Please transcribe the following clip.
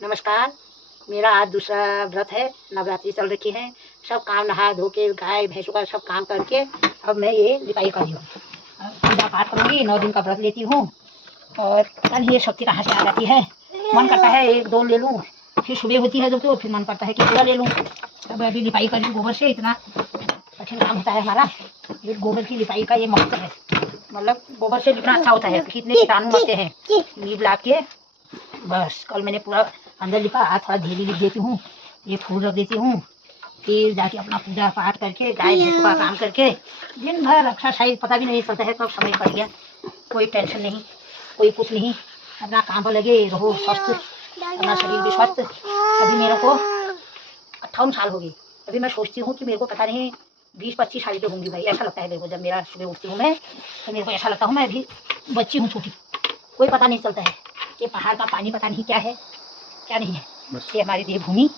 नमस्कार। मेरा आज दूसरा व्रत है, नवरात्रि चल रखी है। सब काम नहा धो के गाय भैंसों का सब काम करके अब मैं ये लिपाई कर रही हूँ। पूजा पाठ करूँगी, 9 दिन का व्रत लेती हूँ। और पता नहीं ये शक्ति कहाँ से आ जाती है। मन करता है 1-2 ले लूँ, फिर सुबह होती है तो फिर मन करता है कि पूरा ले लूँ। अब अभी लिपाई कर रही हूँ गोबर से। इतना कठिन काम होता है हमारा। ये गोबर की लिपाई का ये महत्व है, मतलब गोबर से लिपना अच्छा होता है। कितने कीटाणु मरते हैं लीप लाप के। बस कल मैंने पूरा अंदर लिपा, आज थोड़ा धीरे लिप देती हूँ, ये फूल रख देती हूँ, फिर जाके अपना पूजा पाठ करके गाय भैंस का काम करके दिन भर एक्सरसाइज पता भी नहीं चलता है कब समय कट गया। कोई टेंशन नहीं, कोई कुछ नहीं, अपना काम पर लगे रहो, स्वस्थ, अपना शरीर भी स्वस्थ। अभी मेरे को 58 साल हो गई। अभी मैं सोचती हूँ कि मेरे को पता नहीं 20-25 साल की होंगी भाई, ऐसा लगता है मेरे को। जब मेरा सुबह उठती हूँ मैं तो मेरे को ऐसा लगता हूँ मैं अभी बच्ची हूँ छोटी। कोई पता नहीं चलता है। ये पहाड़ का पानी पता नहीं क्या है क्या नहीं है। ये हमारी देवभूमि